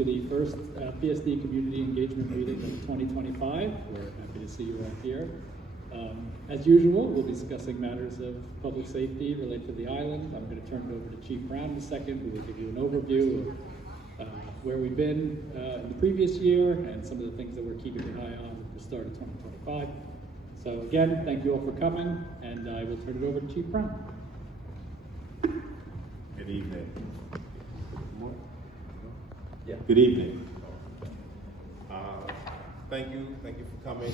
to the first PSD Community Engagement Meeting of 2025. We're happy to see you all here. As usual, we'll be discussing matters of public safety related to the island. I'm going to turn it over to Chief Brown in a second, who will give you an overview of where we've been in the previous year and some of the things that we're keeping an eye on at the start of 2025. So again, thank you all for coming, and I will turn it over to Chief Brown. Good evening. Yeah. Good evening. Thank you for coming.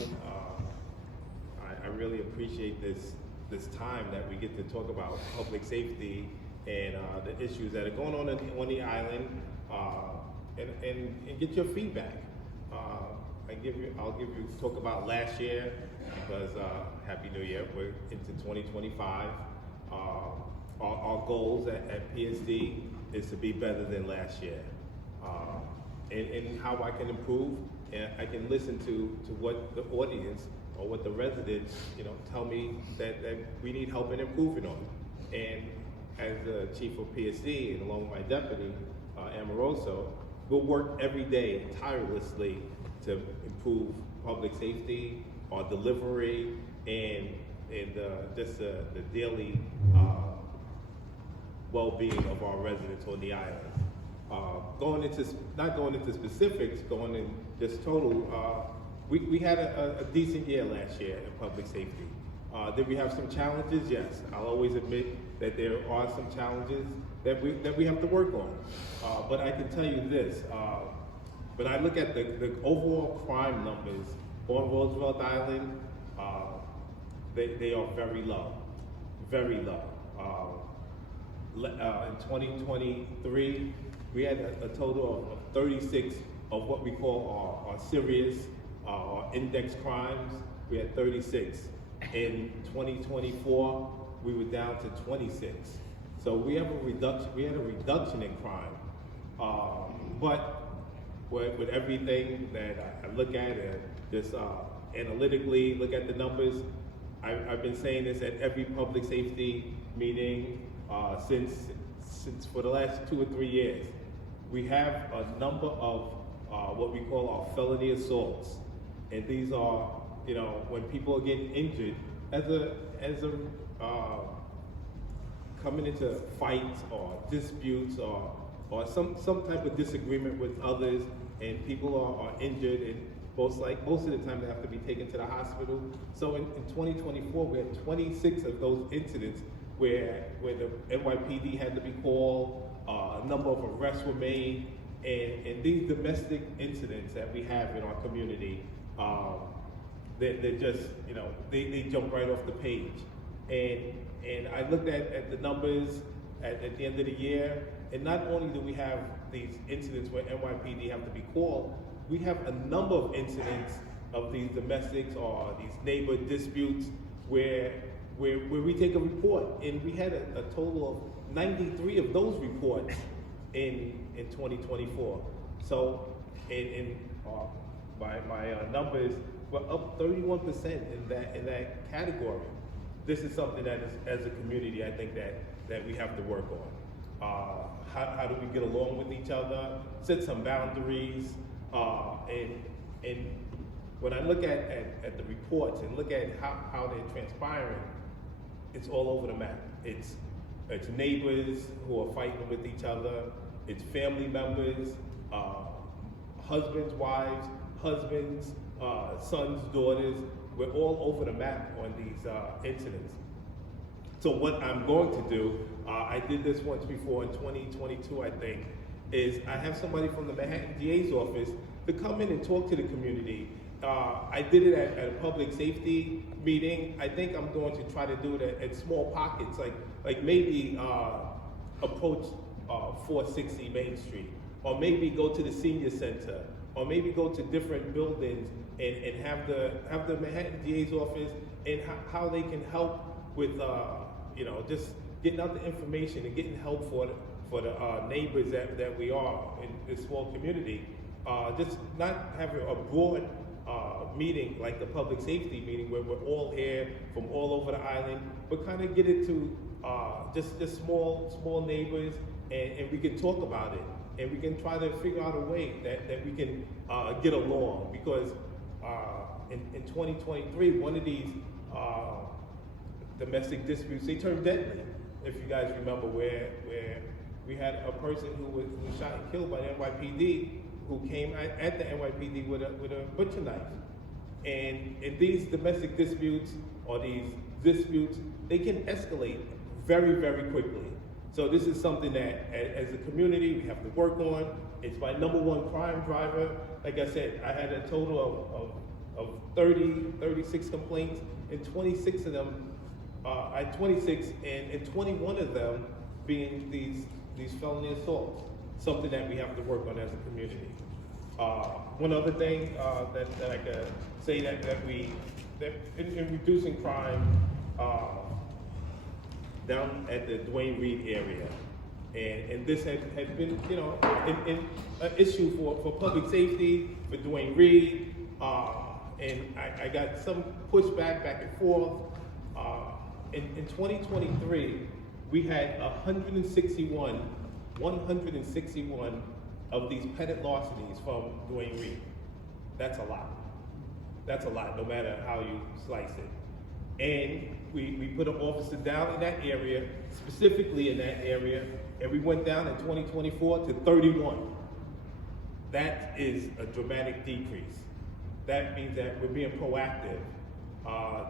I really appreciate this time that we get to talk about public safety and the issues that are going on the island, and get your feedback. I'll talk about last year, because Happy New Year. We're into 2025. Our goals at PSD is to be better than last year, and how I can improve, and I can listen to what the audience or what the residents, tell me that we need help in improving on. And as the chief of PSD, and along with my deputy, Amoroso, we'll work every day tirelessly to improve public safety, our delivery, and just the daily well-being of our residents on the island. Not going into specifics, going in just total, we had a decent year last year in public safety. Did we have some challenges? Yes. I'll always admit that there are some challenges that we have to work on. But I can tell you this, when I look at the overall crime numbers on Roosevelt Island, they are very low, very low. In 2023, we had a total of 36 of what we call our serious index crimes. We had 36. In 2024, we were down to 26. So we have a reduction. We had a reduction in crime. But with everything that I look at and just analytically look at the numbers, I've been saying this at every public safety meeting since for the last 2 or 3 years. We have a number of what we call our felony assaults, and these are, when people are getting injured as a coming into fights or disputes or some type of disagreement with others, and people are injured, and most of the time they have to be taken to the hospital. So in 2024, we had 26 of those incidents where the NYPD had to be called, a number of arrests were made, and these domestic incidents that we have in our community, they're just, they jump right off the page. And I looked at the numbers at the end of the year, and not only do we have these incidents where NYPD have to be called, we have a number of incidents of these domestics or these neighbor disputes where we take a report, and we had a total of 93 of those reports in 2024. So in my numbers, we're up 31% in that category. This is something that is, as a community, I think that we have to work on. How do we get along with each other? Set some boundaries, and when I look at the reports and look at how they're transpiring, it's all over the map. It's neighbors who are fighting with each other. It's family members, husbands, wives, husbands, sons, daughters. We're all over the map on these incidents. So what I'm going to do, I did this once before in 2022, I think, is I have somebody from the Manhattan DA's office to come in and talk to the community. I did it at a public safety meeting. I think I'm going to try to do it at small pockets, like maybe approach 460 Main Street, or maybe go to the senior center, or maybe go to different buildings and have the Manhattan DA's office, and how they can help with just getting out the information and getting help for the neighbors that we are in this small community. Just not having a broad meeting like the public safety meeting where we're all here from all over the island, but kind of get it to just small neighbors, and we can talk about it. and we can try to figure out a way that we can get along, because in 2023, one of these domestic disputes, they turned deadly. If you guys remember, where we had a person who was shot and killed by the NYPD, who came at the NYPD with a butcher knife. And these domestic disputes, or these disputes, they can escalate very, very quickly. So this is something that, as a community, we have to work on. It's my '1 crime driver. Like I said, I had a total of 36 complaints, and 26 of them, I had 26, and 21 of them being these felony assaults. Something that we have to work on as a community. One other thing that I could say that in reducing crime down at the Dwayne Reed area, and this has been, you know, an issue for public safety, for Dwayne Reed, and I got some pushback back and forth. In 2023, we had 161 of these petty larcenies from Dwayne Reed. That's a lot. That's a lot, no matter how you slice it. And we put an officer down in that area, specifically in that area, and we went down in 2024 to 31. That is a dramatic decrease. That means that we're being proactive.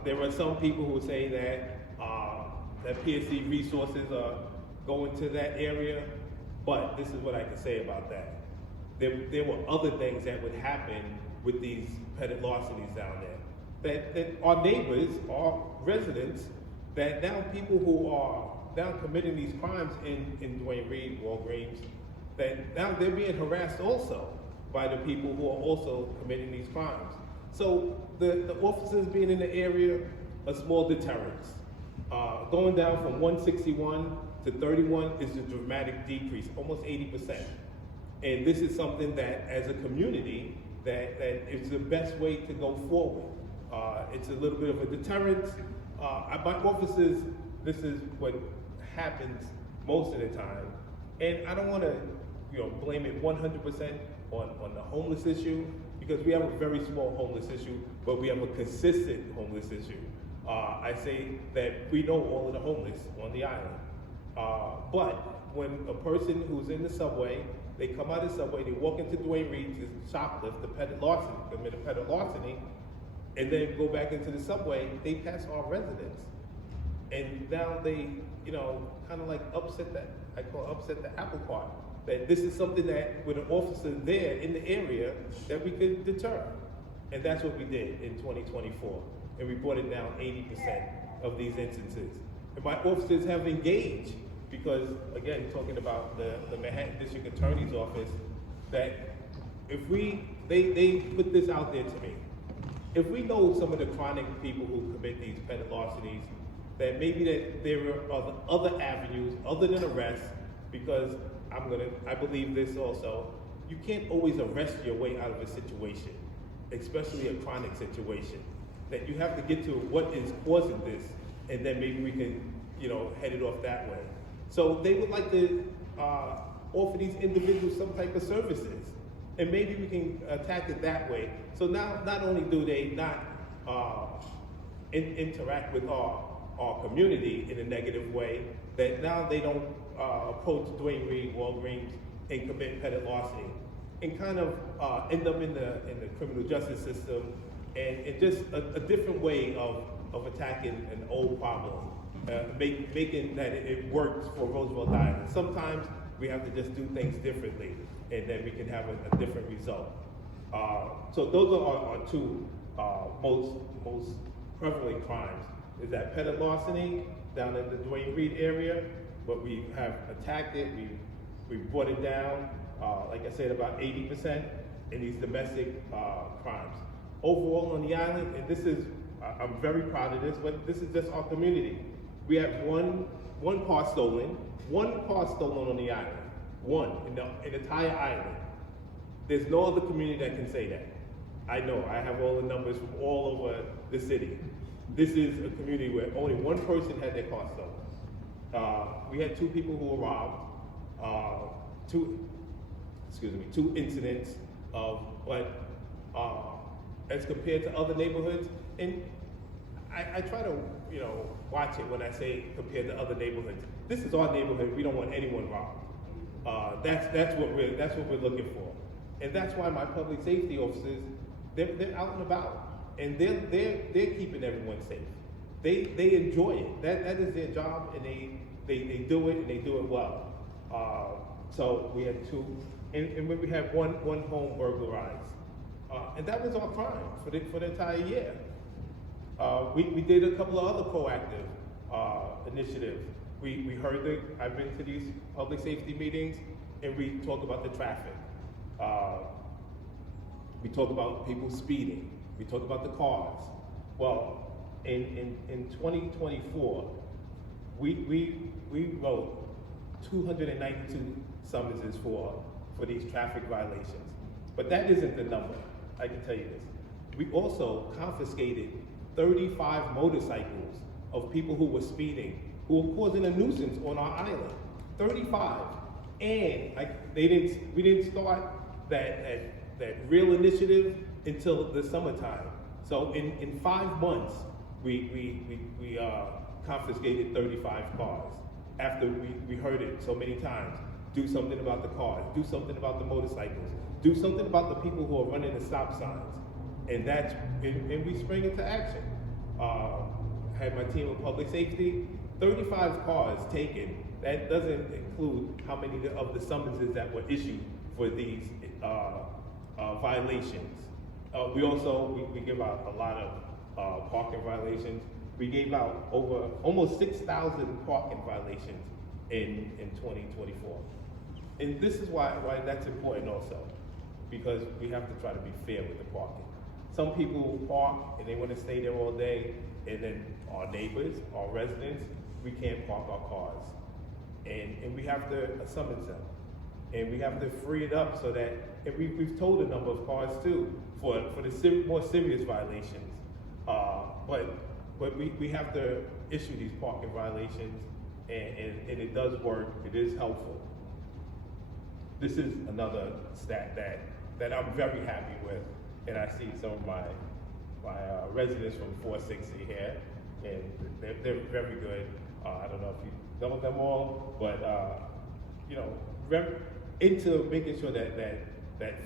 There are some people who say that PSD resources are going to that area, but this is what I can say about that. There were other things that would happen with these petty larcenies down there. That our neighbors, our residents, that now people who are now committing these crimes in Dwayne Reed, Walgreens, that now they're being harassed also by the people who are also committing these crimes. So the officers being in the area, a small deterrence. Going down from 161 to 31 is a dramatic decrease, almost 80%. And this is something that, as a community, that is the best way to go forward. It's a little bit of a deterrent. My officers, this is what happens most of the time. And I don't want to, blame it 100% on the homeless issue, because we have a very small homeless issue, but we have a consistent homeless issue. I say that we know all of the homeless on the island. But when a person who's in the subway, they come out of the subway, they walk into Dwayne Reed to shoplift, commit a petty larceny, and then go back into the subway, they pass our residents. And now they, kind of like upset the apple cart. That this is something that with an officer there in the area that we could deter. And that's what we did in 2024. And we brought it down 80% of these instances. And my officers have engaged, because again, talking about the Manhattan District Attorney's Office, that if they put this out there to me, if we know some of the chronic people who commit these petty larcenies, that maybe that there are other avenues other than arrest, because I believe this also, you can't always arrest your way out of a situation, especially a chronic situation. That you have to get to what is causing this, and then maybe we can, head it off that way. So they would like to offer these individuals some type of services, and maybe we can attack it that way. So now, not only do they not interact with our community in a negative way, that now they don't approach Dwayne Reed, Walgreens, and commit petty larceny, and kind of end up in the criminal justice system, and just a different way of attacking an old problem, making that it works for Roosevelt Island. Sometimes we have to just do things differently, and then we can have a different result. So those are our two most prevalent crimes, is that petty larceny down in the Dwayne Reed area, but we have attacked it, we brought it down, like I said, about 80% in these domestic crimes. Overall on the island, and this is, I'm very proud of this, but this is just our community. We have one car stolen on the island, one in the entire island. There's no other community that can say that. I know, I have all the numbers from all over the city. This is a community where only one person had their car stolen. We had two people who were robbed. two incidents of what, as compared to other neighborhoods, and I try to, watch it when I say compared to other neighborhoods. This is our neighborhood. We don't want anyone robbed. That's what we're looking for, and that's why my public safety officers, they're out and about, and they're keeping everyone safe. They enjoy it. That is their job, and they do it, and they do it well. So we had two, and we had one home burglarized, and that was our crime for the entire year. We did a couple of other proactive initiatives. I've been to these public safety meetings, and we talk about the traffic. We talk about people speeding. We talk about the cars. Well, in 2024, we wrote 292 summonses for these traffic violations. But that isn't the number, I can tell you this. We also confiscated 35 motorcycles of people who were speeding, who were causing a nuisance on our island. 35. And we didn't start that real initiative until the summertime. So in 5 months, we confiscated 35 cars after we heard it so many times. Do something about the cars, do something about the motorcycles, do something about the people who are running the stop signs. And we spring into action. Had my team of public safety, 35 cars taken. That doesn't include how many of the summonses that were issued for these violations. We give out a lot of parking violations. We gave out over almost 6,000 parking violations in 2024. And this is why that's important also, because we have to try to be fair with the parking. Some people park and they want to stay there all day, and then our neighbors, our residents, we can't park our cars. And we have to summons them. And we have to free it up so that, and we've told a number of cars too, for the more serious violations. But we have to issue these parking violations, and it does work, it is helpful. This is another stat that I'm very happy with, and I see some of my residents from 460 here, and they're very good. I don't know if you know them all, but very into making sure that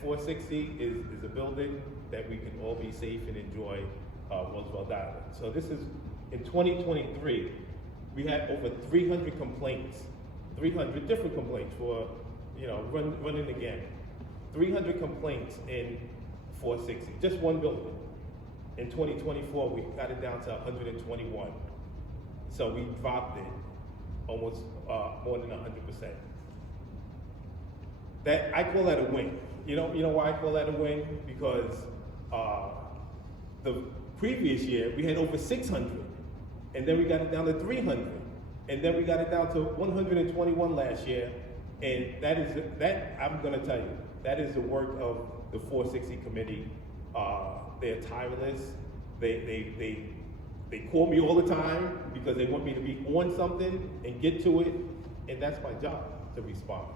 460 is a building that we can all be safe and enjoy Roosevelt Island. So this is, in 2023, we had over 300 complaints, 300 different complaints for, running the gamut. 300 complaints in 460, just one building. In 2024, we got it down to 121. So we dropped it almost more than 100%. That, I call that a win. You know why I call that a win? Because the previous year, we had over 600, and then we got it down to 300, and then we got it down to 121 last year, and that I'm gonna tell you, that is the work of the 460 committee. They're tireless. They call me all the time because they want me to be on something and get to it, and that's my job, to respond.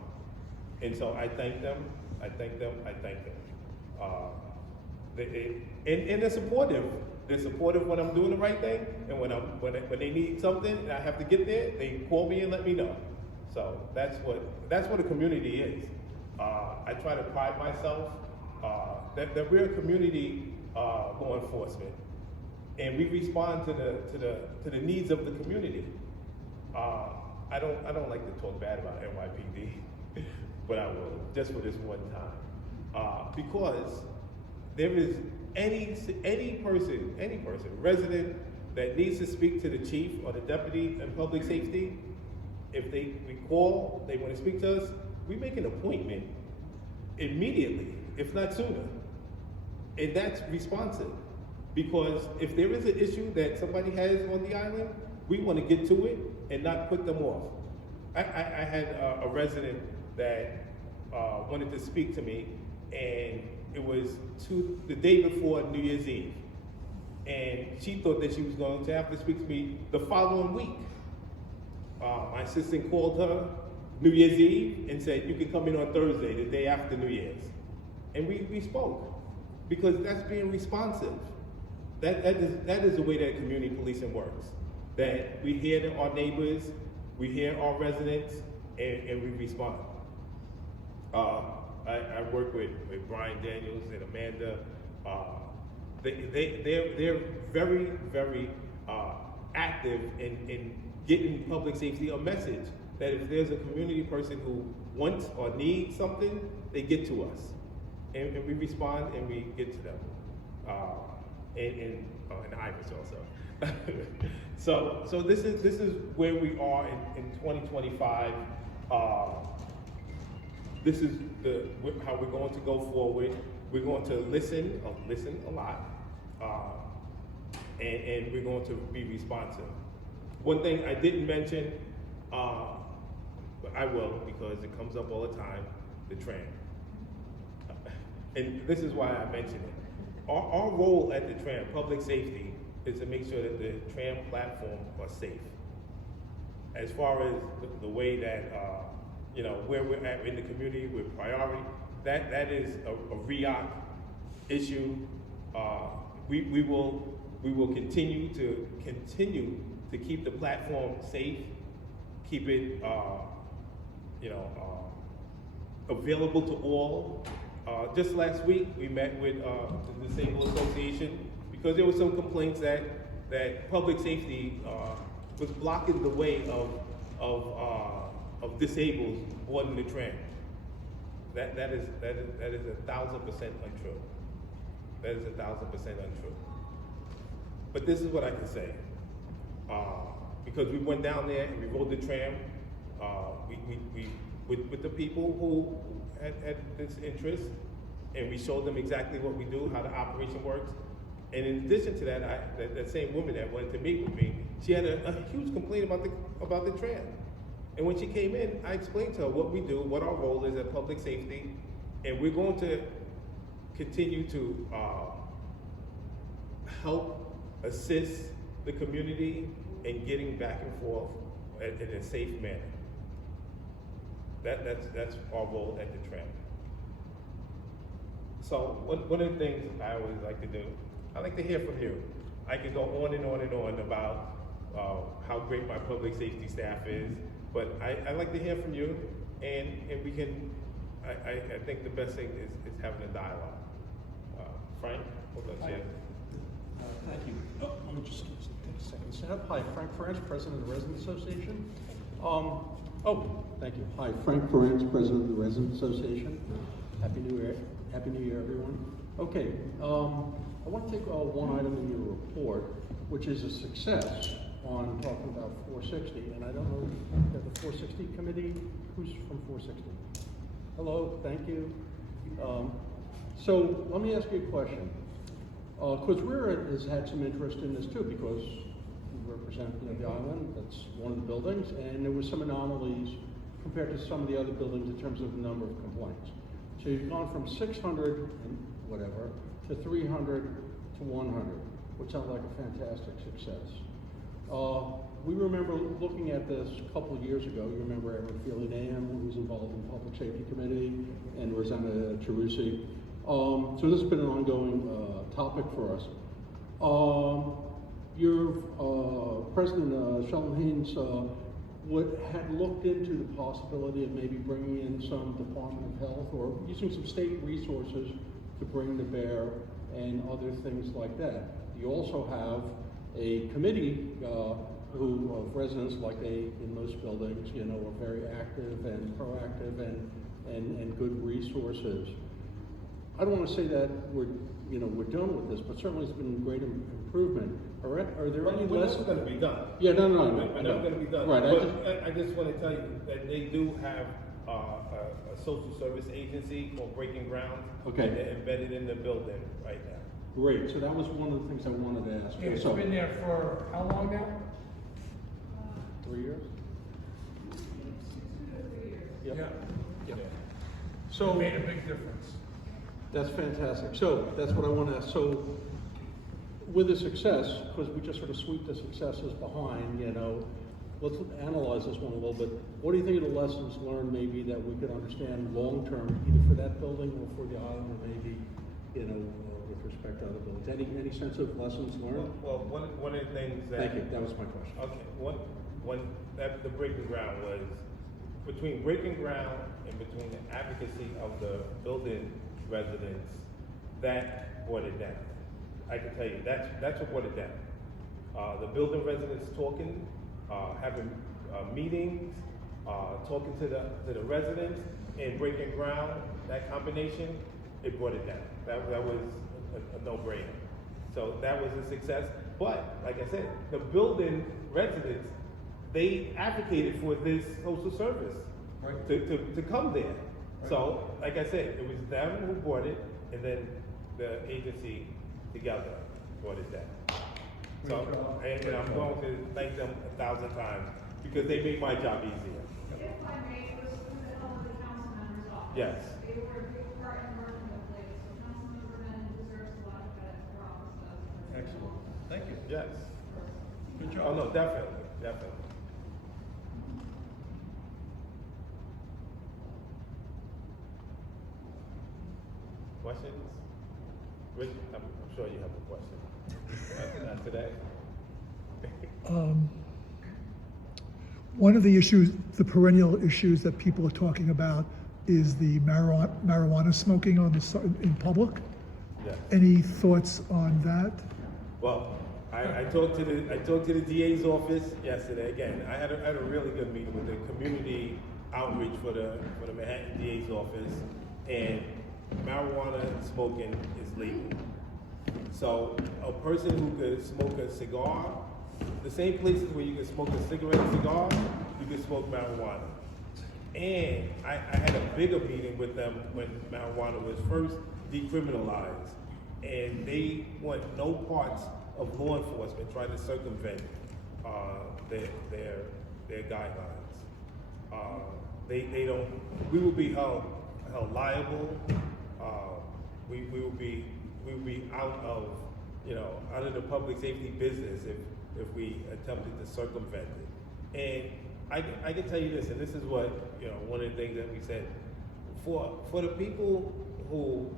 And so I thank them. And they're supportive. They're supportive when I'm doing the right thing, and when they need something and I have to get there, they call me and let me know. So that's what a community is. I try to pride myself that we're a community law enforcement, and we respond to the needs of the community. I don't like to talk bad about NYPD, but I will, just for this one time, because there is any person, resident that needs to speak to the chief or the deputy in public safety. If we call, they want to speak to us, we make an appointment immediately, if not sooner. And that's responsive, because if there is an issue that somebody has on the island, we want to get to it and not put them off. I had a resident that wanted to speak to me, and it was the day before New Year's Eve. And she thought that she was going to have to speak to me the following week. My assistant called her, New Year's Eve and said, you can come in on Thursday, the day after New Year's. And we spoke, because that's being responsive. That is the way that community policing works. That we hear our neighbors, we hear our residents, and we respond. I work with Brian Daniels and Amanda. They're very, very active in getting public safety a message that if there's a community person who wants or needs something, they get to us, and we respond and we get to them. And Iris also. so this is where we are in 2025. This is how we're going to go forward. We're going to listen a lot, and we're going to be responsive. One thing I didn't mention, but I will because it comes up all the time, the tram. And this is why I mention it. Our role at the tram, public safety, is to make sure that the tram platforms are safe. As far as the way that, where we're at in the community with priority, that is a REOC issue. We will continue to keep the platform safe, keep it, available to all. Just last week, we met with the Disabled Association because there were some complaints that public safety was blocking the way of disabled boarding the tram. That is 1,000% untrue. That is 1,000% untrue. But this is what I can say, because we went down there and we rode the tram. We with the people who had this interest, and we showed them exactly what we do, how the operation works. And in addition to that, that same woman that wanted to meet with me, she had a huge complaint about the tram. And when she came in, I explained to her what we do, what our role is at public safety, and we're going to continue to help assist the community in getting back and forth in a safe manner. That's our role at the tram. So one of the things I always like to do, I like to hear from you. I can go on and on and on about how great my public safety staff is, but I like to hear from you, and we can, I think the best thing is having a dialogue. Frank, hold on, Jim. Thank you. Let me just take a second. Stand up. Hi, Frank Ferentz, President of the Resident Association. Thank you. Hi, Frank Ferentz, President of the Resident Association. Happy New Year. Happy New Year, everyone. Okay, I want to take one item in your report, which is a success on talking about 460. And I don't know if the 460 committee, who's from 460? Hello, thank you. So let me ask you a question. Because Rear has had some interest in this too, because we represent the island, that's one of the buildings, and there were some anomalies compared to some of the other buildings in terms of the number of complaints. So you've gone from 600 and whatever to 300 to 100, which sounds like a fantastic success. We remember looking at this a couple of years ago. You remember Eric Field-Am, who was involved in the Public Safety Committee, and Rosanna Cherusi. So this has been an ongoing topic for us. Your President Sheldon Haynes had looked into the possibility of maybe bringing in some Department of Health or using some state resources to bring to bear and other things like that. You also have a committee who of residents, like they in most buildings, are very active and proactive and good resources. I don't want to say that we're done with this, but certainly it's been a great improvement. Are there any lessons? It's going to be done. Yeah, no. We're not going to be done. Right. But I just want to tell you that they do have a social service agency called Breaking Ground. Okay. And they're embedded in the building right now. Great. So that was one of the things I wanted to ask. Yeah, it's been there for how long now? 3 years. Yep. Yeah. So It made a big difference. that's fantastic. So that's what I want to ask. So with the success, because we just sort of sweep the successes behind, let's analyze this one a little bit. What do you think are the lessons learned maybe that we could understand long-term, either for that building or for the island, or maybe, you know, with respect to other buildings? Any sense of lessons learned? Well, one of the things that. Thank you, that was my question. Okay, the breaking ground was between breaking ground and between the advocacy of the building residents, that brought it down. I can tell you, that's what brought it down. The building residents talking, having meetings, talking to the residents, and breaking ground, that combination, it brought it down. That was a no-brainer. So that was a success. But, like I said, the building residents, they advocated for this social service to come there. Right. So, like I said, it was them who brought it, and then the agency together brought it down. So, and I'm going to thank them 1,000 times because they made my job easier. If I may, it was through the help of the council members' office. Yes. They were a big part in working with Lake, so Councilmember Brennan deserves a lot of credit for all this stuff. Excellent. Thank you. Yes. Good job. Oh, no, definitely, definitely. Questions? Rich, I'm sure you have a question. Not today? One of the issues, the perennial issues that people are talking about is the marijuana smoking in public. Yes. Any thoughts on that? Well, I talked to the DA's office yesterday. Again, I had a really good meeting with the community outreach for the Manhattan DA's office, and marijuana smoking is legal. So a person who could smoke a cigar, the same places where you can smoke a cigarette and cigar, you can smoke marijuana. And I had a bigger meeting with them when marijuana was first decriminalized, and they want no parts of law enforcement trying to circumvent their guidelines. They don't. We will be held liable. We will be out of the public safety business if we attempted to circumvent it. And I can tell you this, and this is what, one of the things that we said, for the people who,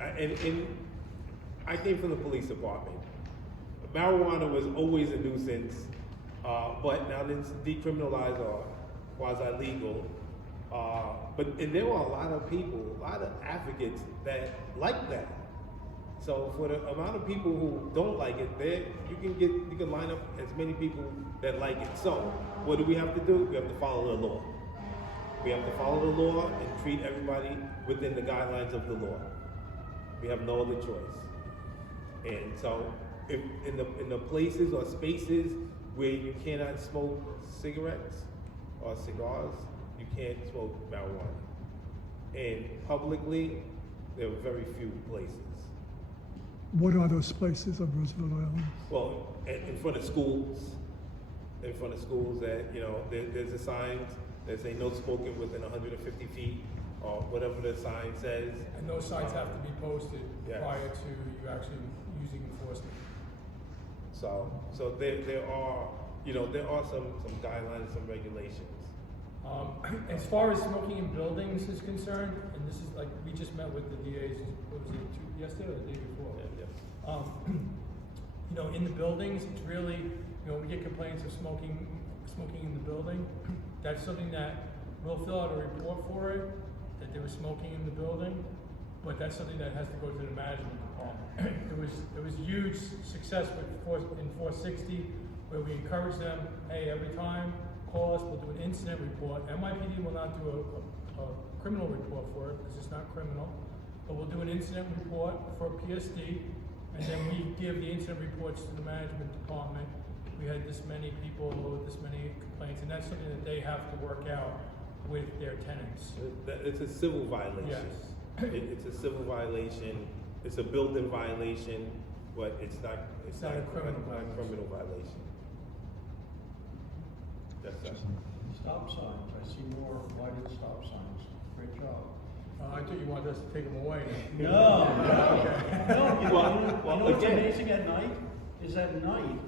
and I came from the police department. Marijuana was always a nuisance, but now it's decriminalized or quasi-legal. And there were a lot of people, a lot of advocates that like that. So for the amount of people who don't like it, you can line up as many people that like it. So what do we have to do? We have to follow the law. We have to follow the law and treat everybody within the guidelines of the law. We have no other choice. And so if in the places or spaces where you cannot smoke cigarettes or cigars, you can't smoke marijuana. And publicly, there are very few places. What are those places on Roosevelt Island? Well, in front of schools, that, there's a signs that say no smoking within 150 feet, or whatever the sign says. And those signs have to be posted Yes. prior to you actually using enforcement. So there are some guidelines, some regulations. As far as smoking in buildings is concerned, and this is like, we just met with the DAs, what was it, yesterday or the day before? Yeah. In the buildings, it's really, we get complaints of smoking in the building. That's something that we'll fill out a report for it, that they were smoking in the building, but that's something that has to go to the management department. It was huge success in 460, where we encourage them, hey, every time, call us, we'll do an incident report. NYPD will not do a criminal report for it, because it's not criminal, but we'll do an incident report for PSD, and then we give the incident reports to the management department. We had this many people, this many complaints, and that's something that they have to work out with their tenants. It's a civil violation. Yes. It's a civil violation. It's a building violation, but it's not a criminal violation. Yes, sir. Stop signs, I see more lighted stop signs. Great job. I thought you wanted us to take them away. No, Okay. no. You know Well, what's again- amazing at night is at night,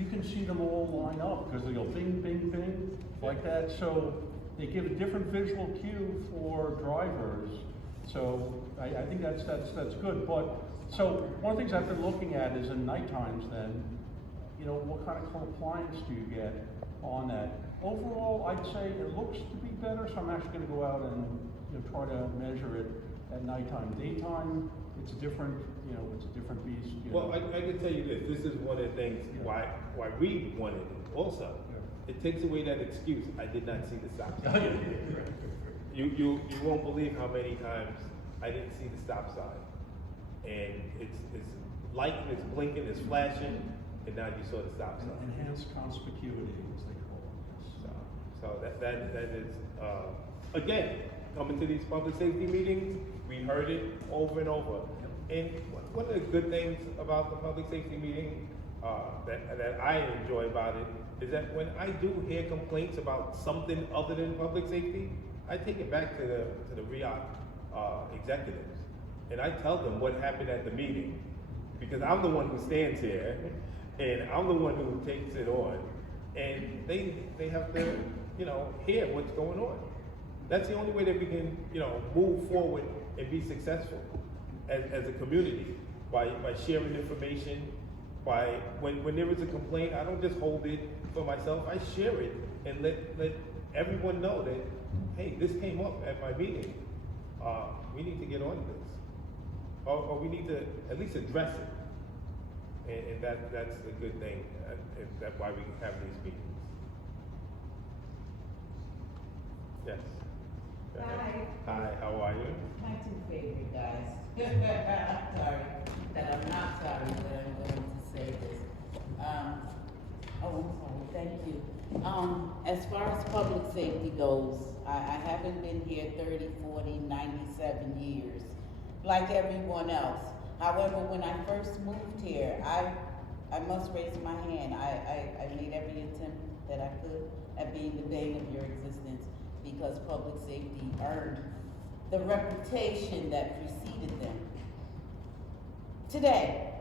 you can see them all line up, because they go bing, bing, bing, like that, so they give a different visual cue for drivers. So I think that's good, but, so one of the things I've been looking at is in night times then, you know, what kind of compliance do you get on that? Overall, I'd say it looks to be better, so I'm actually gonna go out and, you know, try to measure it at nighttime. Daytime, it's different, you know, it's a different beast. You Well, know. I can tell you this is one of the things why we wanted it also. It takes away that excuse, I did not see the stop sign. You won't believe how many times I didn't see the stop sign. And it's lighting, it's blinking, it's flashing, and now you saw the stop sign. Enhanced conspicuity, as they call it. So that is, again, coming to these public safety meetings, we heard it over and over. And one of the good things about the public safety meeting that I enjoy about it is that when I do hear complaints about something other than public safety, I take it back to the REOC executives. And I tell them what happened at the meeting, because I'm the one who stands here, and I'm the one who takes it on. And they have to, you know, hear what's going on. That's the only way that we can, you know, move forward and be successful as a community, by sharing information, by when there is a complaint, I don't just hold it for myself, I share it and let everyone know that, hey, this came up at my meeting. We need to get on this. Or we need to at least address it. And that's the good thing, and that's why we have these meetings. Yes. Go ahead. Hi, how are you? My two favorite guys. I'm sorry that I'm not sorry that I'm going to say this. I'm sorry, thank you. As far as public safety goes, I haven't been here 30, 40, 97 years, like everyone else. However, when I first moved here, I must raise my hand. I made every attempt that I could at being the bane of your existence, because public safety earned the reputation that preceded them. Today,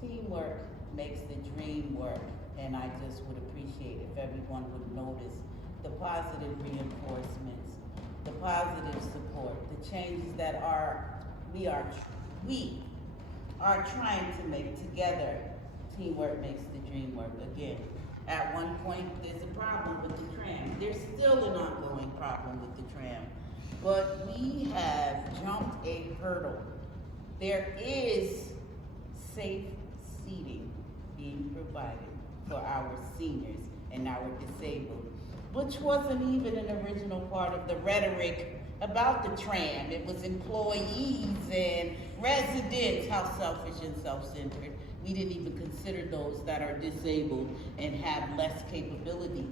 teamwork makes the dream work, and I just would appreciate if everyone would notice the positive reinforcements, the positive support, the changes that we are trying to make together. Teamwork makes the dream work. Again, at one point, there's a problem with the tram. There's still an ongoing problem with the tram. But we have jumped a hurdle. There is safe seating being provided for our seniors and our disabled, which wasn't even an original part of the rhetoric about the tram. It was employees and residents, how selfish and self-centered. We didn't even consider those that are disabled and have less capability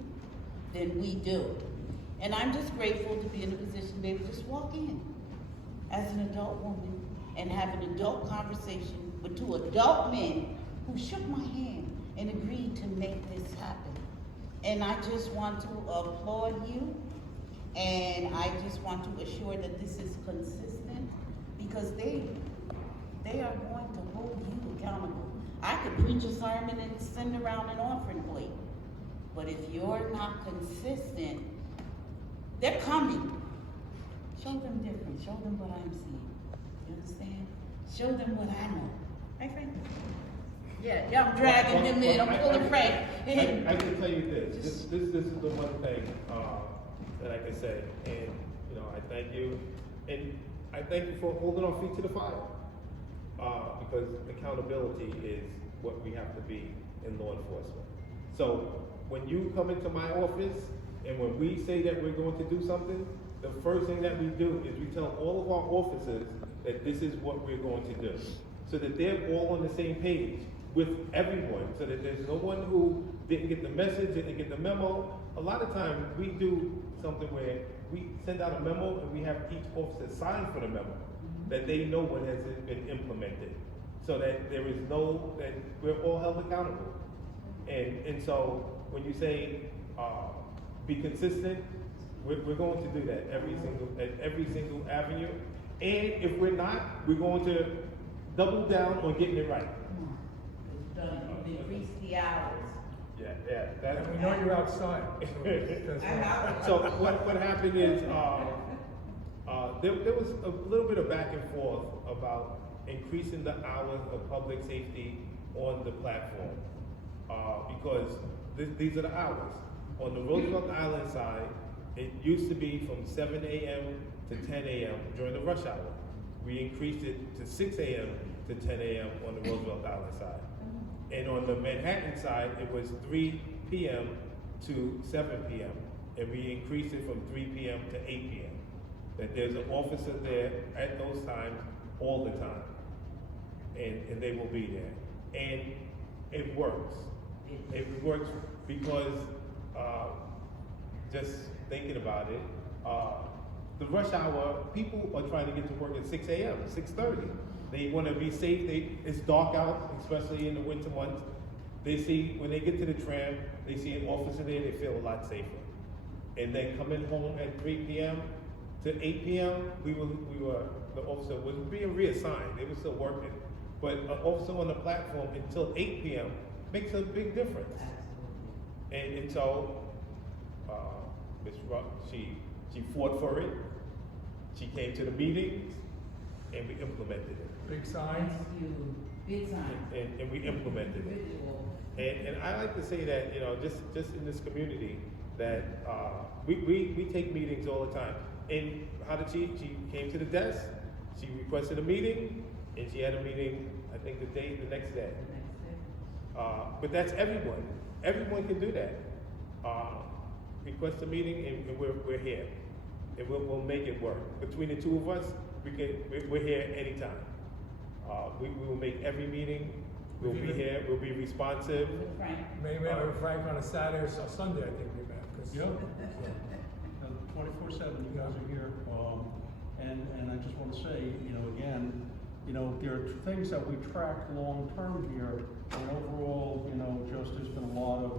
than we do. And I'm just grateful to be in a position to be able to just walk in as an adult woman and have an adult conversation with two adult men who shook my hand and agreed to make this happen. And I just want to applaud you, and I just want to assure that this is consistent, because they are going to hold you accountable. I could preach a sermon and send around an offering plate, but if you're not consistent, they're coming. Show them different. Show them what I'm seeing. You understand? Show them what I know. Right, Frank? Yeah, I'm dragging them in. I'm pulling Frank. I can tell you this. This is the one thing that I can say. And, you know, I thank you. And I thank you for holding our feet to the fire. Because accountability is what we have to be in law enforcement. So when you come into my office, and when we say that we're going to do something, the first thing that we do is we tell all of our officers that this is what we're going to do, so that they're all on the same page with everyone, so that there's no one who didn't get the message, didn't get the memo. A lot of times we do something where we send out a memo and we have each officer sign for the memo, that they know what has been implemented, so that there is that we're all held accountable. And so when you say be consistent, we're going to do that at every single avenue. And if we're not, we're going to double down on getting it right. you've increased the hours. Yeah, that's. And we know you're outside, so that's I'm out. So what happened is, there was a little bit of back and forth about increasing the hours of public safety on the platform. Because these are the hours. On the Roosevelt Island side, it used to be from 7 a.m. to 10 a.m. during the rush hour. We increased it to 6 a.m. to 10 a.m. on the Roosevelt Island side. And on the Manhattan side, it was 3 p.m. to 7 p.m. And we increased it from 3 p.m. to 8 p.m. That there's an officer there at those times all the time. And they will be there. And it works. It works because, just thinking about it, the rush hour, people are trying to get to work at 6 a.m., 6:30. They want to be safe. It's dark out, especially in the winter months. They see, when they get to the tram, they see an officer there, they feel a lot safer. And then coming home at 3 p.m. to 8 p.m., the officer was being reassigned. They were still working. But an officer on the platform until 8 p.m. makes a big difference. And so, Ms. Ruck, she fought for it. She came to the meetings, and we implemented it. big signs. Thank you. Big time. And we implemented it. Visual. And I like to say that, just in this community, that we take meetings all the time. And how did she came to the desk, she requested a meeting, and she had a meeting, I think the next day. But that's everyone. Everyone can do that. Request a meeting, and we're here. And we'll make it work. Between the two of us, we're here anytime. We will make every meeting. We'll be here. We'll be responsive. Frank. Maybe we have a Frank on a Saturday or Sunday, I think we met. 'Cause- Yep. 24/7, you guys are here, and I just want to say, again, there are things that we track long-term here, and overall, just there's been a lot of,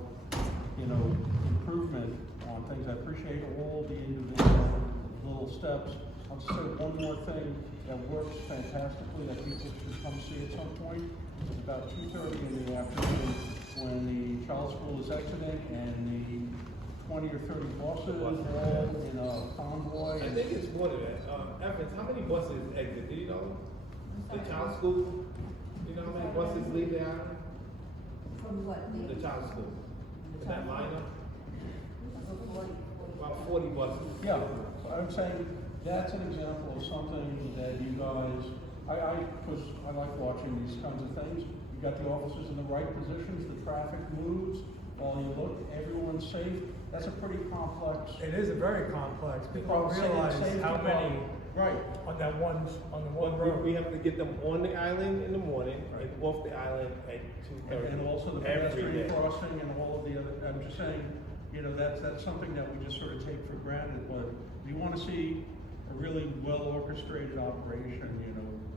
improvement on things. I appreciate all the individual little steps. I'll just say one more thing that works fantastically that people should come see at some point. It's about 2:30 in the afternoon when the child school is exiting and the 20 or 30 buses all in a convoy. I think it's more than that. Evans, how many buses exit? Do you know? The child school? You know how many buses leave the island? From what? The child school. Is that lineup? About 40 buses. Yeah, so I'm saying that's an example of something that you guys, because I like watching these kinds of things. You got the officers in the right positions, the traffic moves, while you look, everyone's safe. That's a pretty complex. It is a very complex. People don't Safety realize how problem. many Right. on the one But road. we have to get them on the island in the morning and off the island at 2:30. And also the every pedestrian day. crossing and all of the other, I'm just saying, that's something that we just sort of take for granted, but if you want to see a really well orchestrated operation,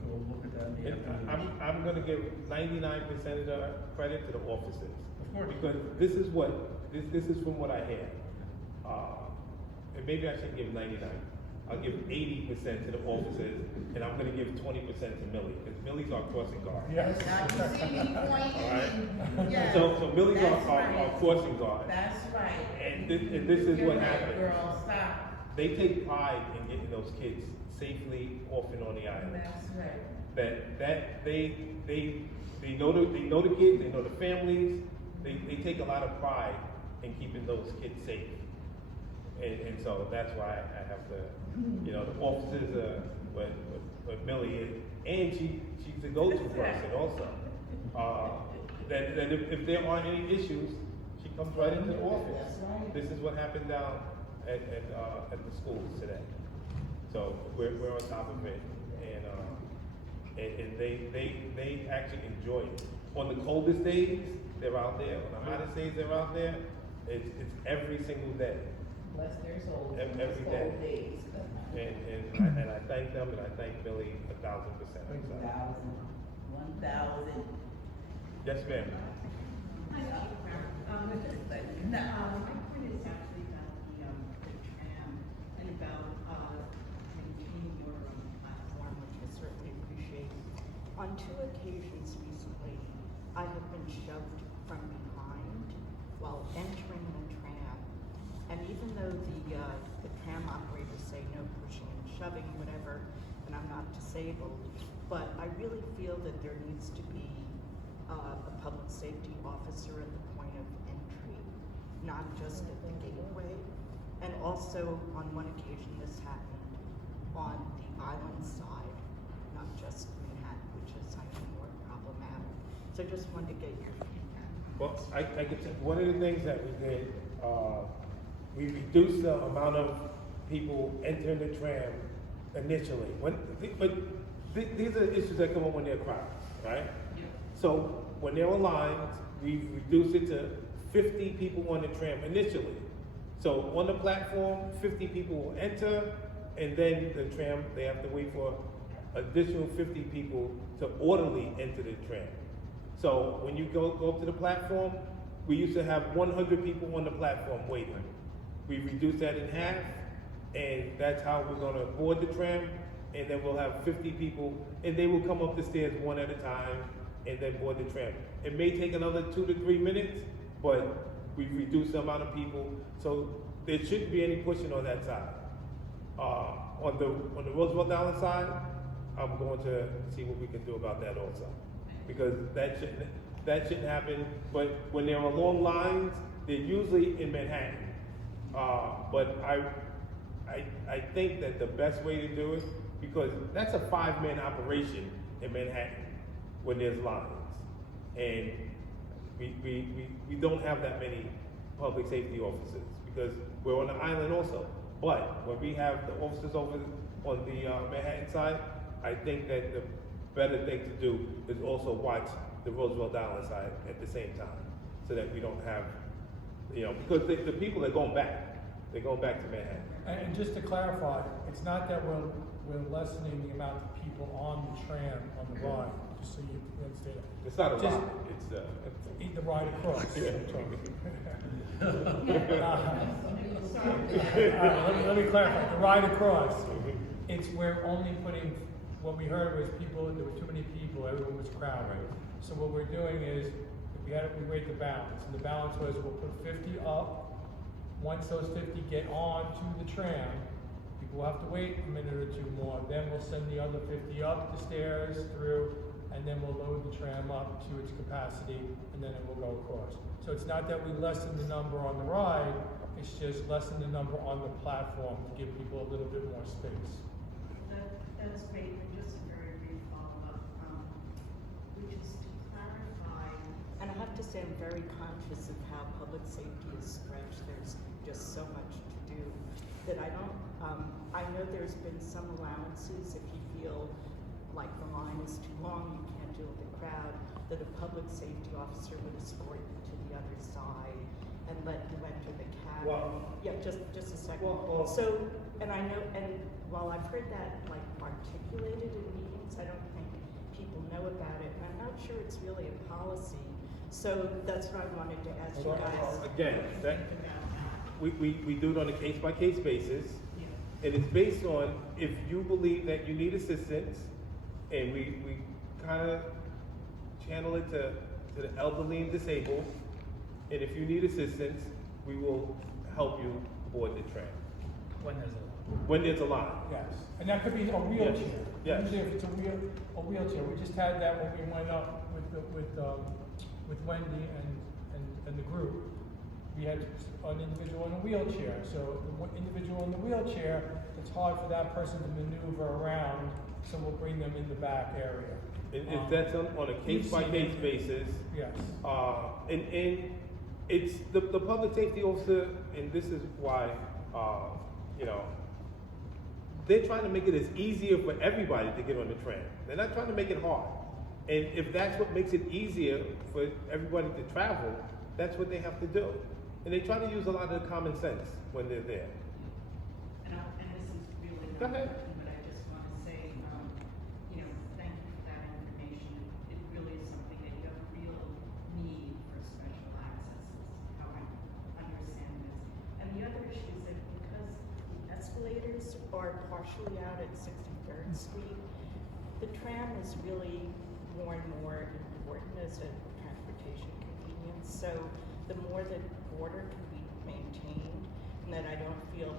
go look at that in the And afternoon. I'm gonna give 99% of the credit to the officers. Of course. Because this is from what I hear. And maybe I shouldn't give 99. I'll give 80% to the officers, and I'm gonna give 20% to Millie, because Millie's our crossing guard. Yes. Now, you see me pointing? Yes. So Millie's That's our right. crossing guard. That's right. And this is You're what right, happens. Girl, stop. They take pride in getting those kids safely off and on the island. That's right. That they know the kids, they know the families. They take a lot of pride in keeping those kids safe. And so that's why I have to, the officers, what Millie is, and she's the go-to person also. That if there aren't any issues, she comes right into the office. That's right. This is what happened down at the schools today. So we're on top of it, and they actually enjoy it. On the coldest days, they're out there. On the hottest days, they're out there. It's every single day. Bless their souls. Every Those day. cold days. And I thank them, and I thank Billy 1,000%. 1,000. Yes, ma'am. Hi, Dr. Brown. No. My point is actually about the tram and about maintaining your platform, which I certainly appreciate. On 2 occasions recently, I have been shoved from behind while entering the tram. And even though the tram operators say no pushing and shoving, whatever, and I'm not disabled, but I really feel that there needs to be a public safety officer at the point of entry, not just at the gateway. And also, on one occasion, this happened on the island side, not just Manhattan, which is, I think, more problematic. So just wanted to get your feedback. Well, I can tell, one of the things that we did, we reduced the amount of people entering the tram initially. These are issues that come up when there are crowds, right? Yeah. So when there are lines, we reduced it to 50 people on the tram initially. So on the platform, 50 people will enter, and then the tram, they have to wait for additional 50 people to orderly enter the tram. So when you go up to the platform, we used to have 100 people on the platform waiting. We reduced that in half, and that's how we're gonna board the tram, and then we'll have 50 people, and they will come up the stairs one at a time, and then board the tram. It may take another 2 to 3 minutes, but we've reduced the amount of people, so there shouldn't be any pushing on that side. On the Roosevelt Island side, I'm going to see what we can do about that also, because that shouldn't happen. But when there are long lines, they're usually in Manhattan. But I think that the best way to do it, because that's a 5-man operation in Manhattan when there's lines, and we don't have that many public safety officers because we're on the island also. But when we have the officers over on the Manhattan side, I think that the better thing to do is also watch the Roosevelt Island side at the same time, so that we don't have, because the people are going back. They're going back to Manhattan. And just to clarify, it's not that we're lessening the amount of people on the tram on the ride, just so you understand. It's not a Just- ride. It's The ride across. Let me clarify. The ride across, it's we're only putting. What we heard was people. There were too many people. Everyone was crowded. So what we're doing is we rate the balance, and the balance was we'll put 50 up. Once those 50 get on to the tram, people will have to wait a minute or two more. Then we'll send the other 50 up the stairs through, and then we'll load the tram up to its capacity, and then it will go across. So it's not that we lessen the number on the ride, it's just lessen the number on the platform to give people a little bit more space. That's great, but just a very brief follow-up, which is to clarify. And I have to say, I'm very conscious of how public safety is stretched. There's just so much to do that I don't, I know there's been some allowances if you feel like the line is too long, you can't deal with the crowd, that a public safety officer would escort you to the other side and let you enter the cabin. Well, yeah, just a second. well, So, and I know, and while I've heard that like articulated in meetings, I don't think people know about it. And I'm not sure it's really a policy. So that's what I wanted to ask you guys. Again, we do it on a case-by-case basis, and it's based on if you believe that you need assistance, and we kind of channel it to the elderly and disabled, and if you need assistance, we will help you board the tram. When there's a line. Yes, and that could be a wheelchair. Yes. Usually if it's a wheelchair, we just had that when we went up with Wendy and the group. We had an individual in a wheelchair, so the individual in the wheelchair, it's hard for that person to maneuver around, so we'll bring them in the back area. If that's on a case-by-case basis. Yes. And it's the public safety officer, and this is why, they're trying to make it as easier for everybody to get on the tram. They're not trying to make it hard. And if that's what makes it easier for everybody to travel, that's what they have to do. And they try to use a lot of common sense when they're there. And this is really Go not ahead. important, but I just want to say, thank you for that information. It really is something that you have a real need for special access, is how I understand this. And the other issue is that because the escalators are partially out at 63rd Street, the tram is really more and more important as a transportation convenience. So the more that border can be maintained and that I don't feel,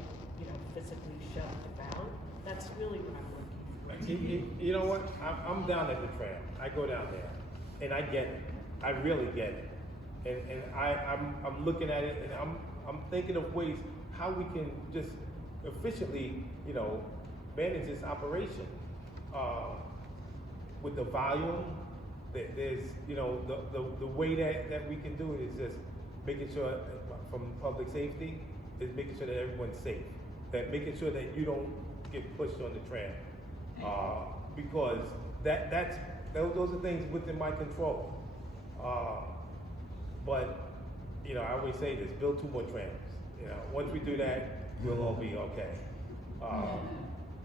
physically shoved about, that's really what I'm looking for. You know what? I'm down at the tram. I go down there, and I get it. I really get it. And I'm looking at it, and I'm thinking of ways how we can just efficiently, manage this operation. With the volume, there's, the way that we can do it is just making sure from public safety is making sure that everyone's safe. That making sure that you don't get pushed on the tram. Because those are things within my control. But I always say this: build 2 more trams. Once we do that, we'll all be okay.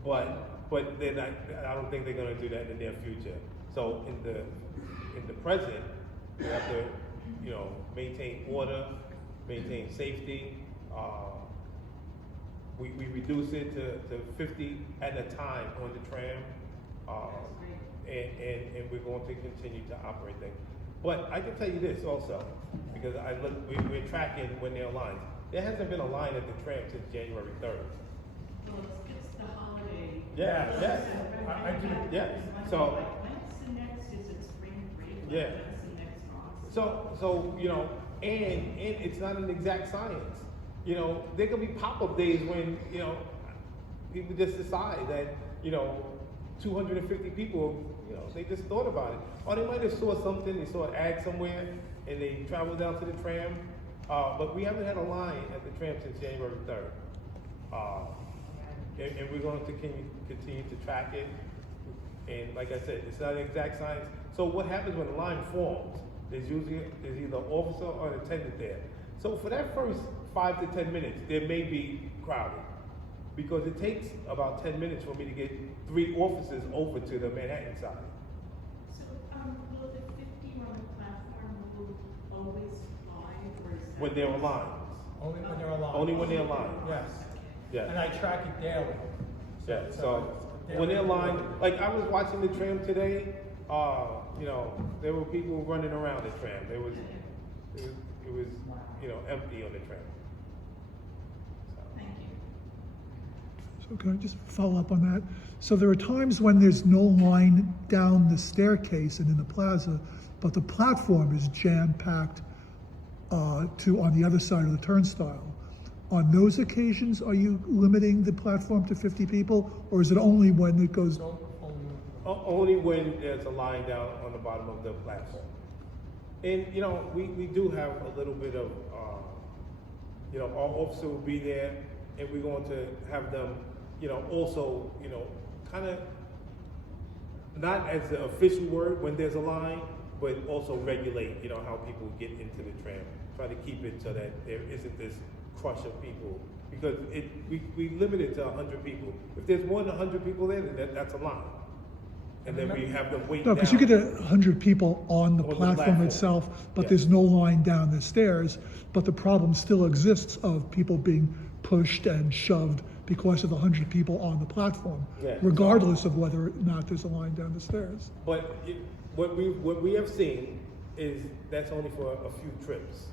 But they're not. I don't think they're going to do that in the near future. So in the present, we have to maintain order, maintain safety. We reduce it to 50 at a time on the tram, and we're going to continue to operate things. But I can tell you this also, because we're tracking when there are lines. There hasn't been a line at the tram since January 3rd. Well, it's the holiday. Yeah, yes. I do. Yeah. So. When's the next? Is it spring break? Yeah. When's the next month? So and it's not an exact science. There could be pop-up days when people just decide that 250 people they just thought about it, or they might have saw something, they saw an ad somewhere, and they traveled down to the tram. But we haven't had a line at the tram since January 3rd, and we're going to continue to track it. And like I said, it's not an exact science. So what happens when a line forms? There's either an officer or an attendant there. So for that first 5 to 10 minutes, there may be crowded, because it takes about 10 minutes for me to get 3 officers over to the Manhattan side. So, will the 50 on the platform always fly, or is that? When there are lines. Only when they're alive. Only when they're aligned. Yes. Yeah. And I track it daily. Yeah, so when they're lined, like I was watching the tram today, there were people running around the tram. It was empty on the tram. Thank you. So can I just follow up on that? So there are times when there's no line down the staircase and in the plaza, but the platform is jam-packed on the other side of the turnstile. On those occasions, are you limiting the platform to 50 people, or is it only when it goes? Only when there's a line down on the bottom of the platform. And we do have a little bit of our officer will be there, and we're going to have them also kind of not as the official word when there's a line, but also regulate how people get into the tram. Try to keep it so that there isn't this crush of people, because we limit it to 100 people. If there's more than 100 people there, then that's a line. And then we have them wait. No, because you get 100 people on the platform itself, but Yeah. there's no line down the stairs. But the problem still exists of people being pushed and shoved because of the 100 people on the platform, Yeah. regardless of whether or not there's a line down the stairs. But what we have seen is that's only for a few trips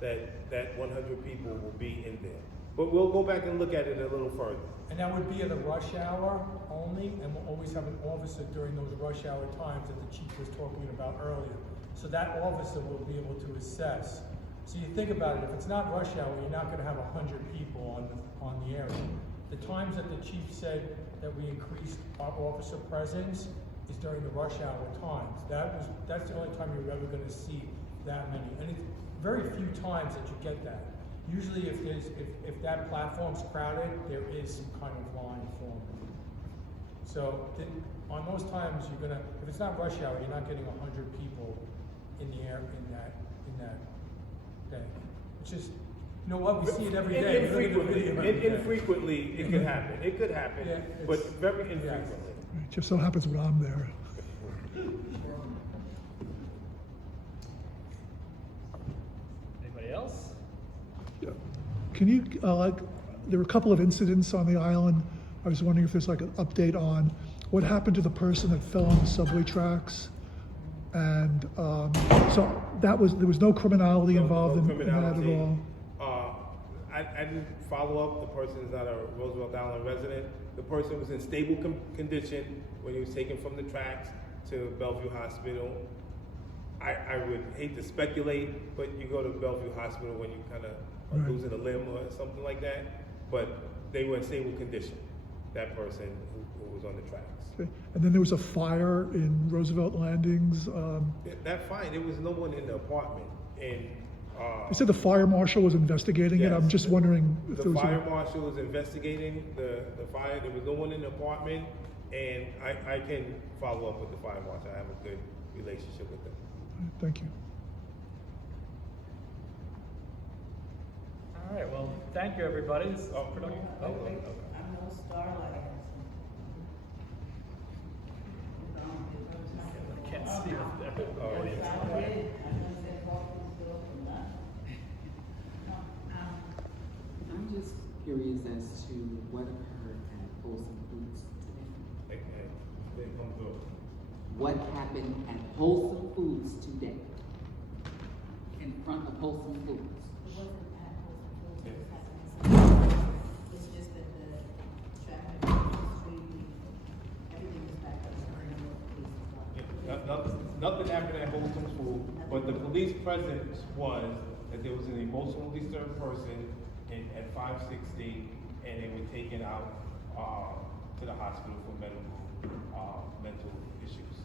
that 100 people will be in there. But we'll go back and look at it a little further. And that would be at a rush hour only, and we'll always have an officer during those rush hour times that the chief was talking about earlier. So that officer will be able to assess. So you think about it, if it's not rush hour, you're not gonna have 100 people on the area. The times that the chief said that we increased our officer presence is during the rush hour times. That's the only time you're ever gonna see that many. And it's very few times that you get that. Usually if that platform's crowded, there is some kind of line forming. So on those times, if it's not rush hour, you're not getting 100 people in the air in that day. It's just, you know what, we see it every day. Infrequently, it could happen. It could happen, Yeah, but very infrequently. It just so happens when I'm there. Anybody else? Can you, there were a couple of incidents on the island. I was wondering if there's like an update on what happened to the person that fell on the subway tracks And so there was no criminality involved in that at criminality. all? I didn't follow up. The person is not a Roosevelt Island resident. The person was in stable condition when he was taken from the tracks to Bellevue Hospital. I would hate to speculate, but you go to Bellevue Hospital when you kind of are Right. losing a limb or something like that. But they were in stable condition, that person who was on the tracks. Okay. And then there was a fire in Roosevelt Landings. That fine, there was no one in the apartment. And You said the fire marshal was investigating it. I'm yes, just wondering if the there was fire marshal was investigating the fire. There was no one in the apartment, and I can follow up with the fire marshal. I have a good relationship with them. Thank you. All right, well, thank you, everybody. This is productive. I know Starlight has I can't see the audience. I'm just curious as to what occurred at Wholesome Foods today. They come through. What happened at Wholesome Foods today? In front of Wholesome Foods? It wasn't at Wholesome Foods, it was happening somewhere. It's just that the traffic was extremely, everything was back up. Nothing happened at Wholesome Food, but the police presence was that there was an emotionally disturbed person at 560, and they were taken out to the hospital for mental issues.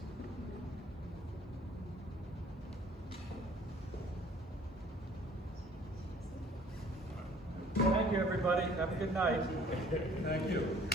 Thank you, everybody. Have a good night. Thank you.